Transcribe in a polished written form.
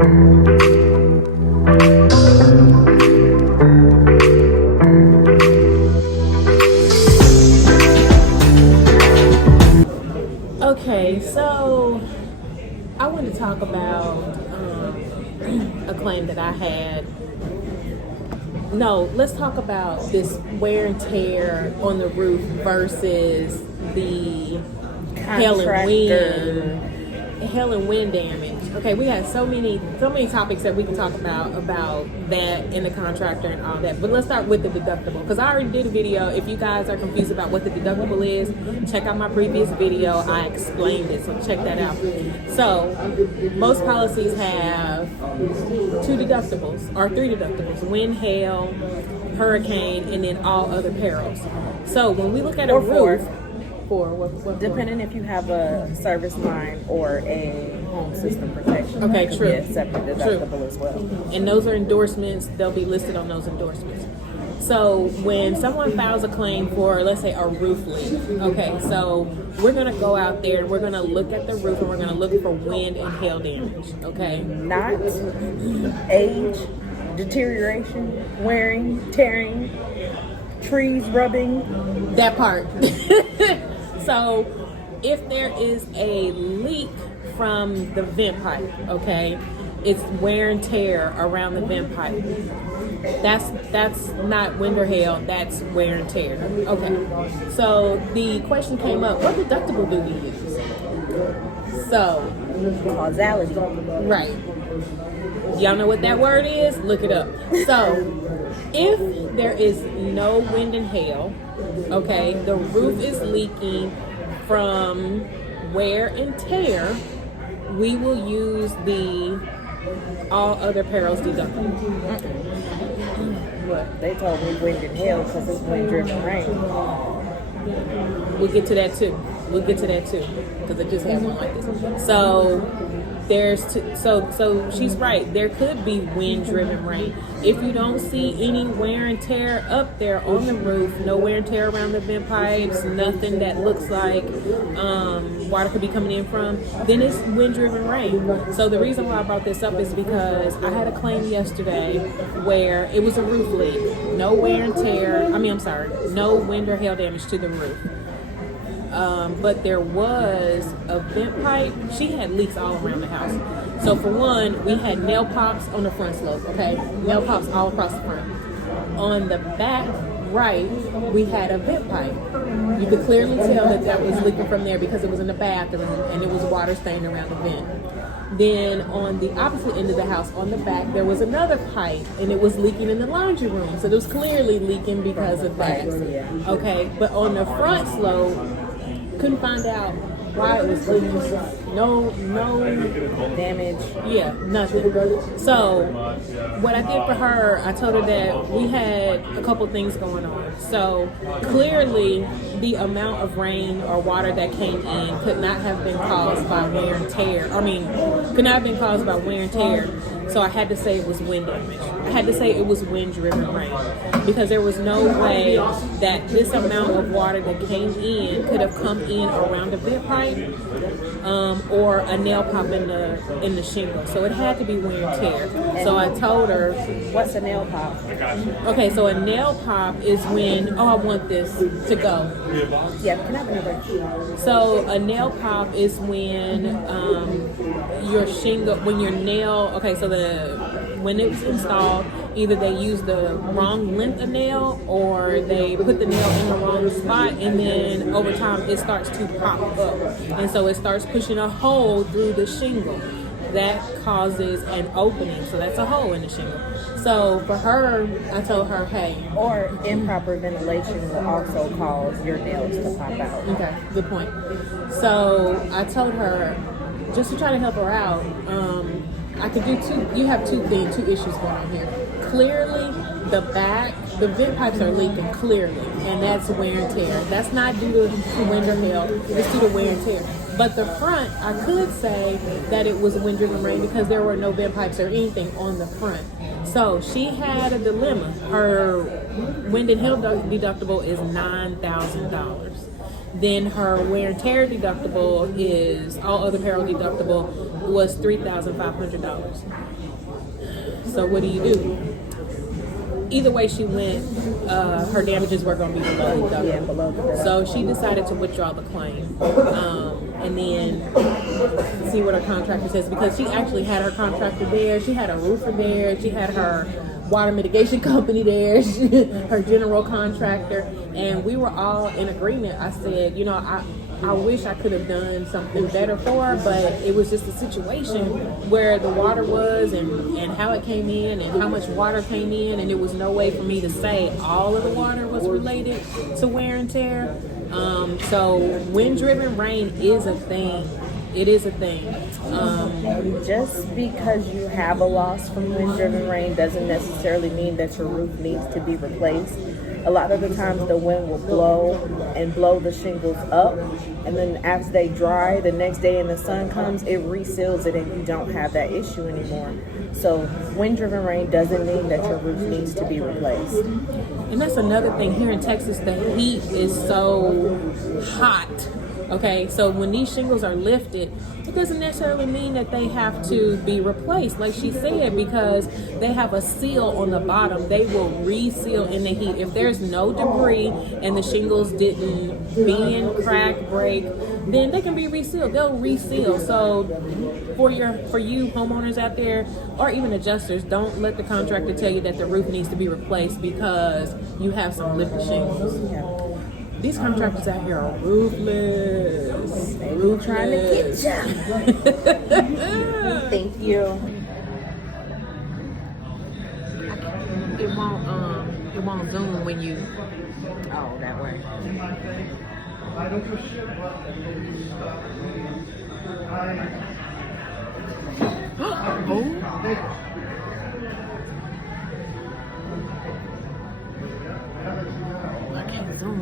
Okay, so I want to talk about a claim that I had. No, let's talk about this wear and tear on the roof versus the hail and wind damage. Okay, we had so many topics that we can talk about that and the contractor and all that. But let's start with the deductible, because I already did a video. If you guys are confused about what the deductible is, check out my previous video. I explained it, so check that out. So most policies have 2 deductibles or 3 deductibles: wind, hail, hurricane, and then all other perils. So when we look at a roof, what depending if you have a service line or a home system protection. Okay, that could true. Be a separate deductible as well. And those are endorsements. They'll be listed on those endorsements. So when someone files a claim for, let's say, a roof leak, okay, so we're going to go out there and we're going to look at the roof and we're going to look for wind and hail damage, okay? Not age, deterioration, wearing, tearing, trees rubbing. That part. So if there is a leak from the vent pipe, okay, it's wear and tear around the vent pipe. That's not wind or hail, that's wear and tear. Okay. So the question came up, what deductible do we use? So Causality. right. Y'all know what that word is? Look it up. So if there is no wind and hail, okay, the roof is leaking from wear and tear, we will use the all other perils deductible. What? They told me wind and hail because it's wind-driven rain. We'll get to that too. Because I just had one like this. So so she's right. There could be wind-driven rain. If you don't see any wear and tear up there on the roof, no wear and tear around the vent pipes, nothing that looks like water could be coming in from, then it's wind-driven rain. So the reason why I brought this up is because I had a claim yesterday where it was a roof leak, no wear and tear. No wind or hail damage to the roof. But there was a vent pipe. She had leaks all around the house. So for one, we had nail pops on the front slope, okay? Nail pops all across the front. On the back right, we had a vent pipe. You could clearly tell that was leaking from there because it was in the bathroom and it was water stained around the vent. Then on the opposite end of the house, on the back, there was another pipe and it was leaking in the laundry room. So it was clearly leaking because of that. Okay, but on the front slope, couldn't find out why it was leaking. No Damage. Yeah, nothing. So what I did for her, I told her that we had a couple things going on. So clearly the amount of rain or water that came in could not have been caused by wear and tear. Could not have been caused by wear and tear. So I had to say it was wind damage. I had to say it was wind-driven rain because there was no way that this amount of water that came in could have come in around the vent pipe or a nail pop in the shingle. So it had to be wear and tear. So I told her, what's a nail pop? Okay, so a nail pop is when, I want this to go. Yeah, can I have another? So a nail pop is when your shingle, when your nail, okay, so when it's installed, either they use the wrong length of nail or they put the nail in the wrong spot, and then over time it starts to pop up. And so it starts pushing a hole through the shingle. That causes an opening, so that's a hole in the shingle. So for her, I told her, hey. Or improper ventilation will also cause your nails to pop out. Okay, good point. So I told her, just to try to help her out, I could do you have two issues going on here. Clearly, the vent pipes are leaking clearly, and that's wear and tear. That's not due to wind or hail, it's due to wear and tear. But the front, I could say that it was wind-driven rain because there were no vent pipes or anything on the front. So she had a dilemma. Her wind and hail deductible is $9,000. Then her wear and tear deductible is all other peril deductible was $3,500. So what do? Either way she went, her damages were going to be below the Yeah, below the deductible. So she decided to withdraw the claim, and then see what her contractor says, because she actually had her contractor there. She had a roofer there. She had her water mitigation company there, her general contractor, and we were all in agreement. I said, I wish I could have done something better for her, but it was just a situation where the water was and how it came in and how much water came in, and there was no way for me to say all of the water was related to wear and tear. So wind-driven rain is a thing. It is a thing. Just because you have a loss from wind-driven rain doesn't necessarily mean that your roof needs to be replaced. A lot of the times the wind will blow the shingles up, and then after they dry, the next day and the sun comes, it reseals it and you don't have that issue anymore. So wind-driven rain doesn't mean that your roof needs to be replaced. And that's another thing. Here in Texas, the heat is so hot. Okay, so when these shingles are lifted, it doesn't necessarily mean that they have to be replaced, like she said, because they have a seal on the bottom. They will reseal in the heat. If there's no debris and the shingles didn't bend, crack, break, then they can be resealed. They'll reseal. So for you homeowners out there, or even adjusters, don't let the contractor tell you that the roof needs to be replaced because you have some lifted shingles. Yeah. These contractors out here are ruthless. They be trying to get you. Thank you. It won't zoom when you. Oh, that way. I can't zoom.